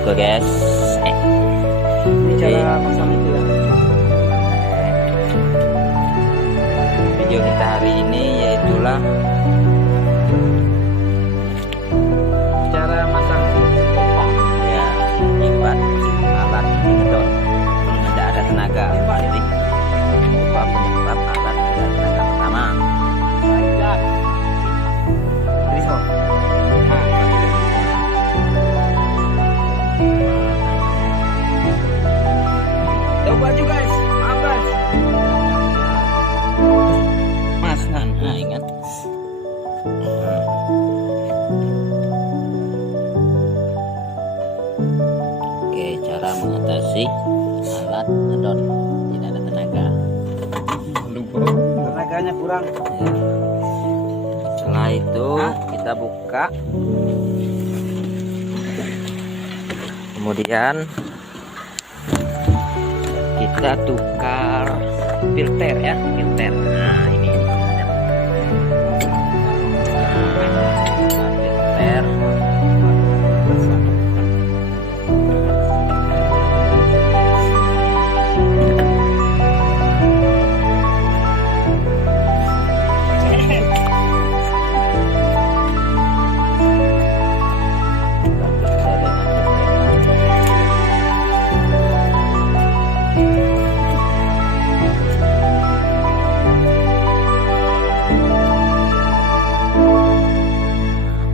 Oke guys, Ini cara pasang itu ya. video kita hari ini yaitulah Cara masang pompa. ya hebat alat indoor tidak ada tenaga. Jadi apa penyebab alat tidak ada tenaga pertama? Rizal. Coba juga guys, awas. Mas, nah ingat. Oke, cara mengatasi alat ngedon tidak ada tenaga. Tenaganya kurang. Ya. Setelah itu kita buka, kemudian kita tukar filter ya, filter. Nah ini ada. Nah, filter.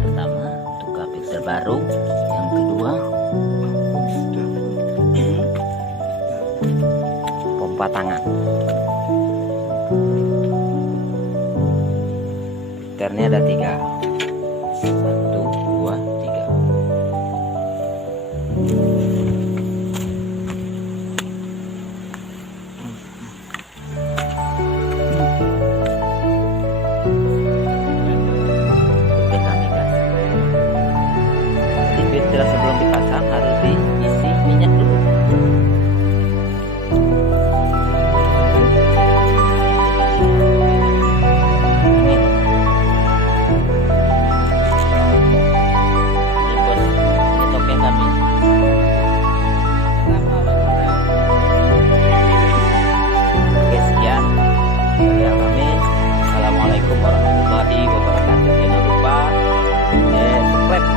Pertama tukar filter baru, yang kedua pompa tangan. Filternya ada 3, 1, 2, 3. Oke kami gas. Jadi filter sebelum dipasang harus diisi minyak dulu. Ini bos, ini topeng kami. Oke sekian dari kami. Assalamualaikum warahmatullahi wabarakatuh. Jangan lupa subscribe,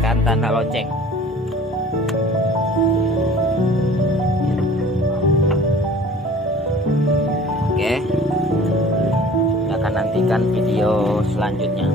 tekan tanda lonceng. Oke, kita akan nantikan video selanjutnya.